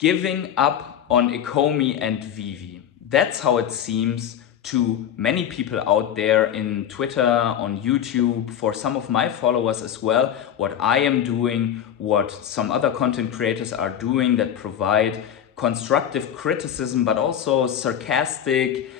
giving up on Ecomi and Veve. That's how it seems to many people out there in Twitter, on YouTube, for some of my followers as well, what I am doing, what some other content creators are doing that provide constructive criticism, but also sarcastic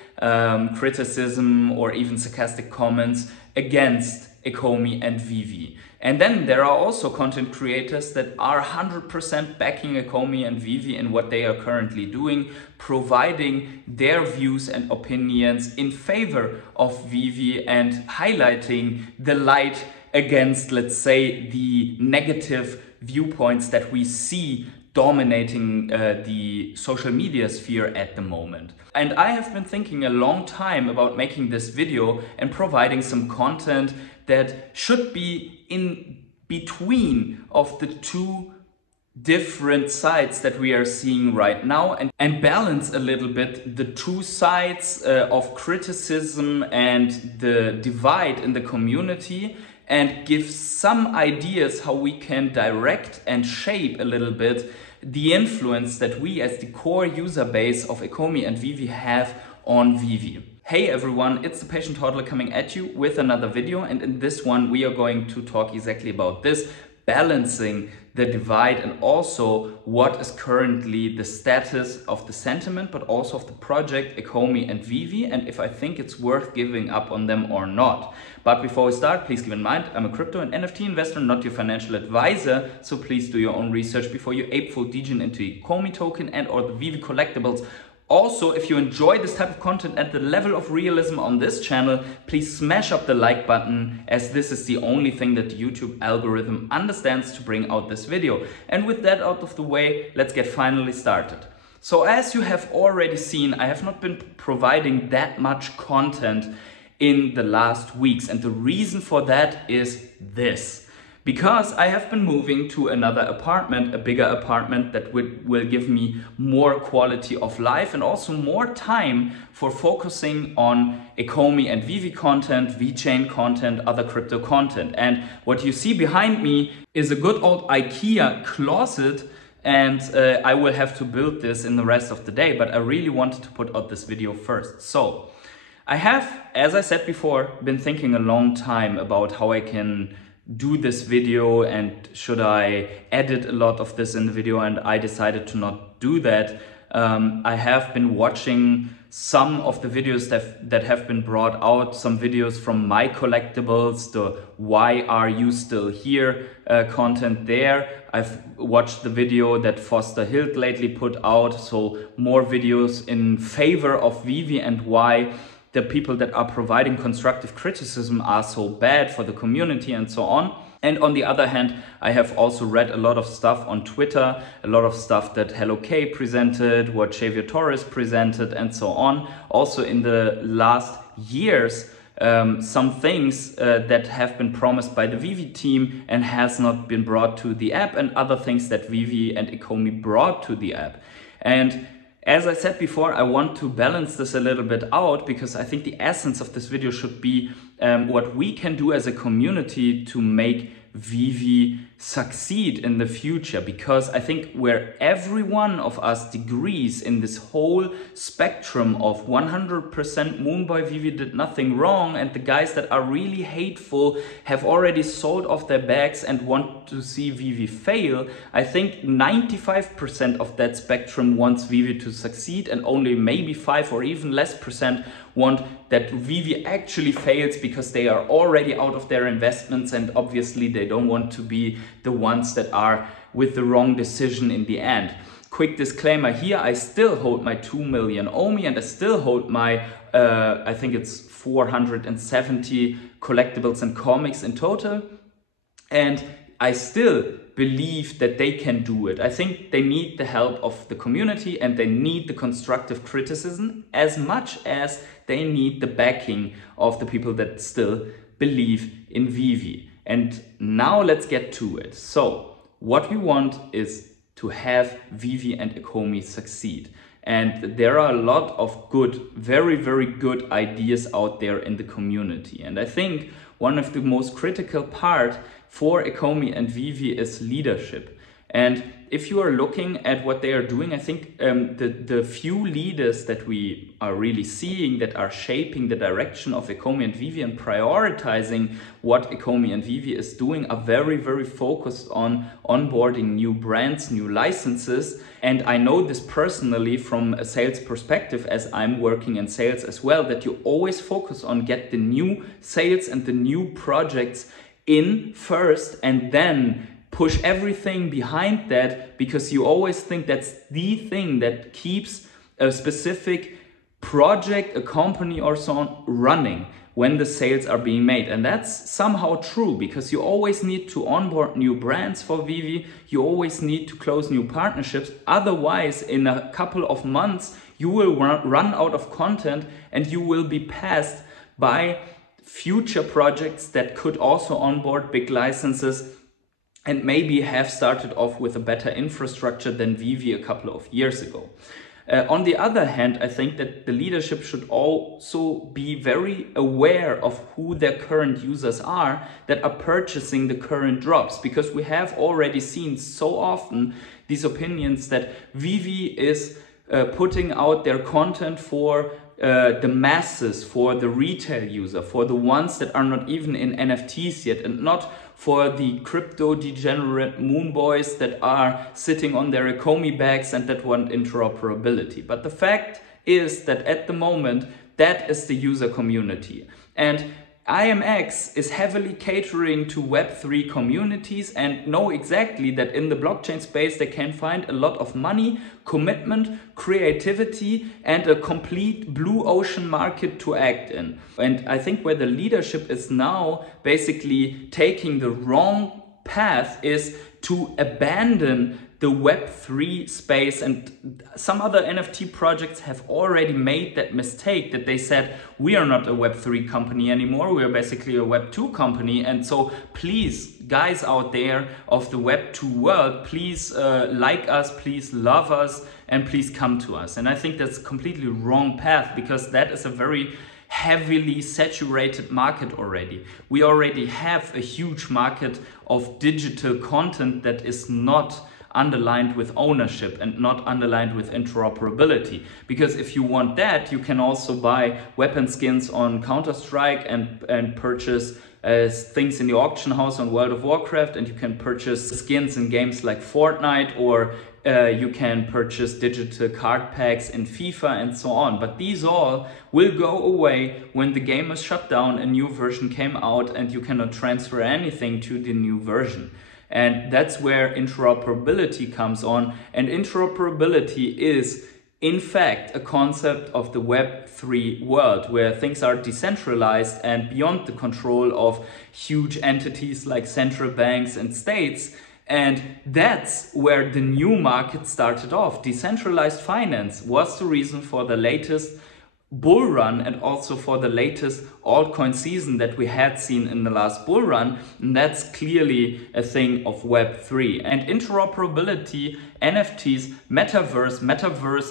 criticism or even sarcastic comments against Ecomi and Veve. And then there are also content creators that are 100% backing Ecomi and Veve in what they are currently doing, providing their views and opinions in favor of Veve and highlighting the light against, let's say, the negative viewpoints that we see dominating the social media sphere at the moment. And I have been thinking a long time about making this video and providing some content that should be in between of the two different sides that we are seeing right now, and balance a little bit the two sides of criticism and the divide in the community, and give some ideas how we can direct and shape a little bit the influence that we as the core user base of Ecomi and Veve have on Veve. Hey everyone, it's the Patient Toddler coming at you with another video, and in this one we are going to talk exactly about this, balancing the divide and also what is currently the status of the sentiment, but also of the project Ecomi and Veve, and if I think it's worth giving up on them or not. But before we start, please keep in mind, I'm a crypto and NFT investor, not your financial advisor, so please do your own research before you ape full degen into Ecomi token and or the Veve collectibles. Also, if you enjoy this type of content at the level of realism on this channel, please smash up the like button, as this is the only thing that the YouTube algorithm understands to bring out this video. And with that out of the way, let's get finally started. So as you have already seen, I have not been providing that much content in the last weeks. And the reason for that is this. Because I have been moving to another apartment, a bigger apartment that will give me more quality of life and also more time for focusing on Ecomi and Veve content, VeChain content, other crypto content. And what you see behind me is a good old IKEA closet, and I will have to build this in the rest of the day, but I really wanted to put out this video first. So I have, as I said before, been thinking a long time about how I can do this video and should I edit a lot of this in the video, and I decided to not do that. I have been watching some of the videos that have been brought out, some videos from my collectibles, the why are you still here content there. I've watched the video that Foster Hilt lately put out, so more videos in favor of Veve and why the people that are providing constructive criticism are so bad for the community and so on. And on the other hand, I have also read a lot of stuff on Twitter, a lot of stuff that Hello K presented, what Xavier Torres presented and so on. Also in the last years, some things that have been promised by the Veve team and has not been brought to the app, and other things that Veve and Ecomi brought to the app. And as I said before, I want to balance this a little bit out, because I think the essence of this video should be what we can do as a community to make Veve succeed in the future, because I think where every one of us agrees in this whole spectrum of 100% Moonboy Veve did nothing wrong, and the guys that are really hateful have already sold off their bags and want to see Veve fail, I think 95% of that spectrum wants Veve to succeed, and only maybe 5 or even less percent want that Veve actually fails because they are already out of their investments, and obviously they don't want to be the ones that are with the wrong decision in the end. Quick disclaimer here, I still hold my 2 million OMI, and I still hold my, I think it's 470 collectibles and comics in total. And I still believe that they can do it. I think they need the help of the community, and they need the constructive criticism as much as they need the backing of the people that still believe in Veve. And now let's get to it. So what we want is to have Veve and Ecomi succeed. And there are a lot of good, very, very good ideas out there in the community. And I think one of the most critical part for Ecomi and Veve is leadership. And if you are looking at what they are doing, I think the few leaders that we are really seeing that are shaping the direction of Ecomi and Veve and prioritizing what Ecomi and Veve is doing are very, very focused on onboarding new brands, new licenses. And I know this personally from a sales perspective, as I'm working in sales as well, that you always focus on get the new sales and the new projects in first and then push everything behind that, because you always think that's the thing that keeps a specific project, a company or so on running when the sales are being made. And that's somehow true, because you always need to onboard new brands for Veve, you always need to close new partnerships, otherwise in a couple of months you will run out of content and you will be passed by future projects that could also onboard big licenses and maybe have started off with a better infrastructure than Veve a couple of years ago. On the other hand, I think that the leadership should also be very aware of who their current users are that are purchasing the current drops, because we have already seen so often these opinions that Veve is putting out their content for the masses, for the retail user, for the ones that are not even in NFTs yet, and not for the crypto degenerate moon boys that are sitting on their Ecomi bags and that want interoperability. But the fact is that at the moment, that is the user community. And IMX is heavily catering to Web3 communities and know exactly that in the blockchain space they can find a lot of money, commitment, creativity and a complete blue ocean market to act in. And I think where the leadership is now basically taking the wrong path is to abandon the Web3 space, and some other NFT projects have already made that mistake, that they said, we are not a Web3 company anymore, we are basically a Web2 company. And so please, guys out there of the Web2 world, please like us, please love us, and please come to us. And I think that's a completely wrong path, because that is a very heavily saturated market already. We already have a huge market of digital content that is not underlined with ownership and not underlined with interoperability. Because if you want that, you can also buy weapon skins on Counter-Strike and purchase things in the auction house on World of Warcraft, and you can purchase skins in games like Fortnite, or you can purchase digital card packs in FIFA and so on. But these all will go away when the game is shut down, a new version came out, and you cannot transfer anything to the new version. And that's where interoperability comes on. And interoperability is, in fact, a concept of the Web3 world, where things are decentralized and beyond the control of huge entities like central banks and states. And that's where the new market started off. Decentralized finance was the reason for the latest bull run and also for the latest altcoin season that we had seen in the last bull run. And that's clearly a thing of Web3. And interoperability, NFTs, metaverse,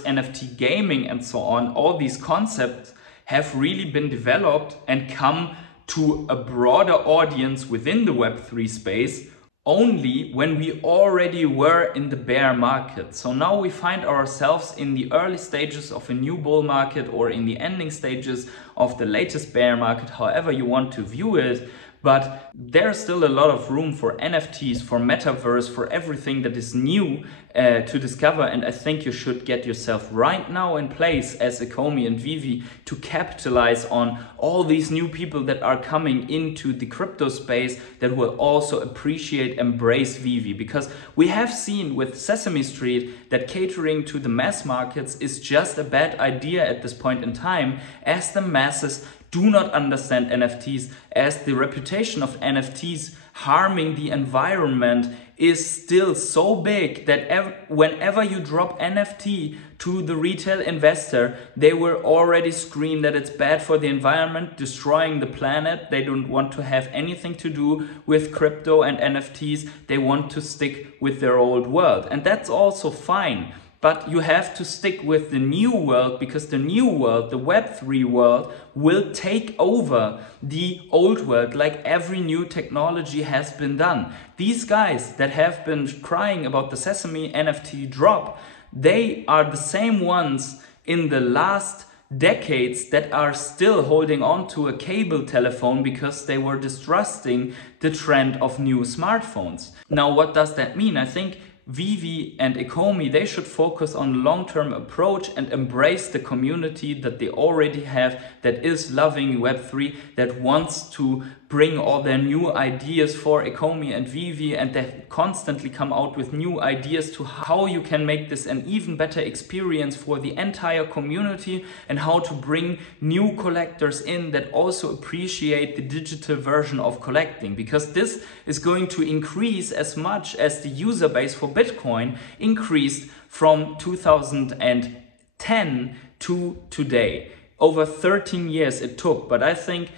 NFT gaming and so on, all these concepts have really been developed and come to a broader audience within the Web3 space only when we already were in the bear market. So now we find ourselves in the early stages of a new bull market, or in the ending stages of the latest bear market, however you want to view it. But there's still a lot of room for NFTs, for metaverse, for everything that is new to discover. And I think you should get yourself right now in place as Ecomi and Veve to capitalize on all these new people that are coming into the crypto space that will also appreciate, embrace Veve. Because we have seen with Sesame Street that catering to the mass markets is just a bad idea at this point in time, as the masses do not understand NFTs, as the reputation of NFTs harming the environment is still so big that whenever you drop NFT to the retail investor, they will already scream that it's bad for the environment, destroying the planet. They don't want to have anything to do with crypto and NFTs. They want to stick with their old world. And that's also fine. but you have to stick with the new world, because the new world, the Web3 world, will take over the old world like every new technology has been done. These guys that have been crying about the Sesame NFT drop, they are the same ones in the last decades that are still holding on to a cable telephone because they were distrusting the trend of new smartphones. Now, what does that mean? I think Veve and Ecomi, they should focus on long-term approach and embrace the community that they already have, that is loving Web3, that wants to bring all their new ideas for Ecomi and Veve, and they constantly come out with new ideas to how you can make this an even better experience for the entire community, and how to bring new collectors in that also appreciate the digital version of collecting, because this is going to increase as much as the user base for Bitcoin increased from 2010 to today. Over 13 years it took, but I think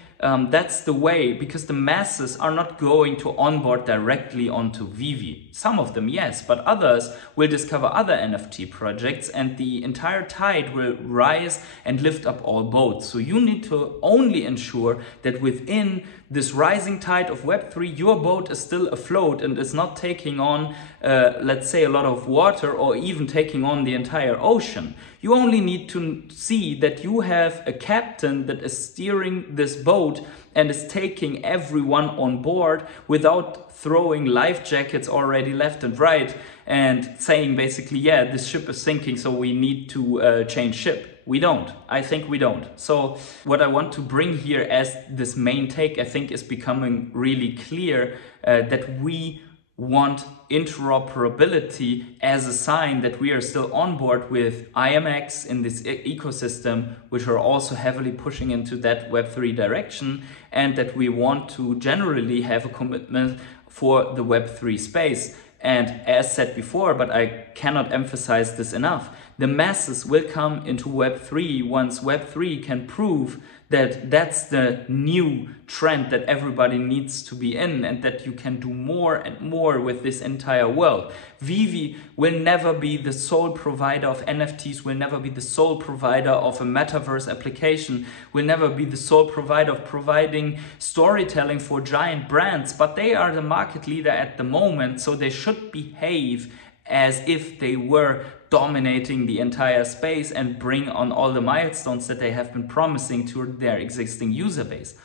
that's the way, because the masses are not going to onboard directly onto Veve. Some of them, yes, but others will discover other NFT projects, and the entire tide will rise and lift up all boats. So you need to only ensure that within this rising tide of Web3, your boat is still afloat and is not taking on, let's say, a lot of water, or even taking on the entire ocean. You only need to see that you have a captain that is steering this boat and is taking everyone on board without throwing life jackets already left and right and saying basically, yeah, this ship is sinking, so we need to change ship. We don't. I think we don't. So what I want to bring here as this main take, I think, is becoming really clear that we want interoperability as a sign that we are still on board with IMX in this ecosystem, which are also heavily pushing into that Web3 direction, and that we want to generally have a commitment for the Web3 space. And as said before, but I cannot emphasize this enough, the masses will come into Web3 once Web3 can prove that that's the new trend that everybody needs to be in, and that you can do more and more with this entire world. Veve will never be the sole provider of NFTs, will never be the sole provider of a metaverse application, will never be the sole provider of providing storytelling for giant brands, but they are the market leader at the moment, so they should behave as if they were dominating the entire space and bring on all the milestones that they have been promising to their existing user base.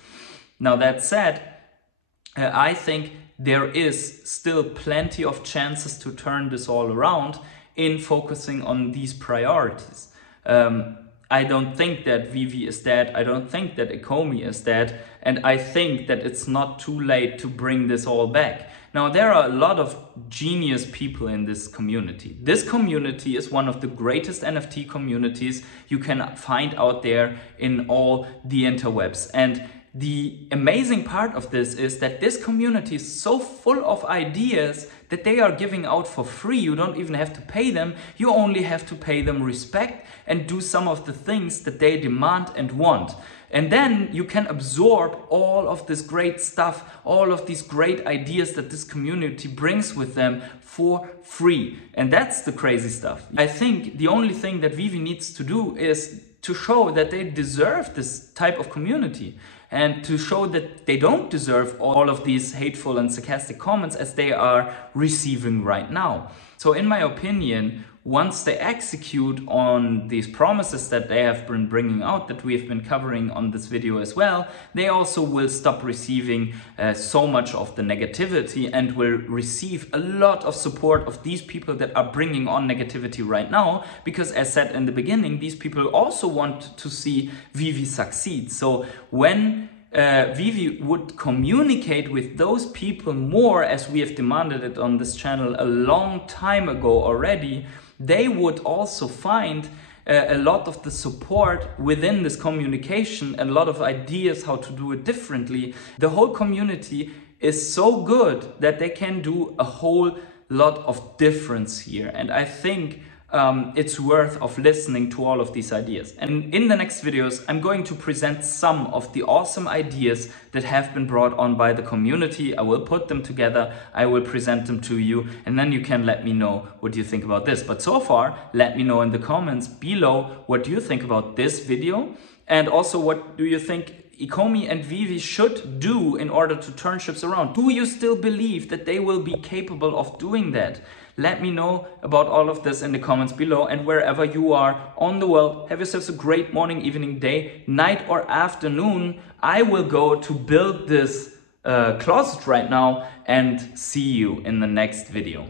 Now, that said, I think there is still plenty of chances to turn this all around in focusing on these priorities. I don't think that Veve is dead. I don't think that Ecomi is dead. And I think that it's not too late to bring this all back. Now, there are a lot of genius people in this community. This community is one of the greatest NFT communities you can find out there in all the interwebs. And the amazing part of this is that this community is so full of ideas that they are giving out for free. You don't even have to pay them. You only have to pay them respect and do some of the things that they demand and want. And then you can absorb all of this great stuff, all of these great ideas that this community brings with them for free. And that's the crazy stuff. I think the only thing that Veve needs to do is to show that they deserve this type of community, and to show that they don't deserve all of these hateful and sarcastic comments as they are receiving right now. So in my opinion, once they execute on these promises that they have been bringing out, that we have been covering on this video as well, they also will stop receiving so much of the negativity, and will receive a lot of support of these people that are bringing on negativity right now, because as said in the beginning, these people also want to see Veve succeed. So when Veve would communicate with those people more, as we have demanded it on this channel a long time ago already, they would also find a lot of the support within this communication, and a lot of ideas how to do it differently. The whole community is so good that they can do a whole lot of difference here. And I think it's worth of listening to all of these ideas. And in the next videos, I'm going to present some of the awesome ideas that have been brought on by the community. I will put them together, I will present them to you, and then you can let me know what you think about this. But so far, let me know in the comments below what you think about this video, and also what do you think Ecomi and Veve should do in order to turn ships around. Do you still believe that they will be capable of doing that? Let me know about all of this in the comments below, and wherever you are on the world, have yourselves a great morning, evening, day, night or afternoon. I will go to build this closet right now and see you in the next video.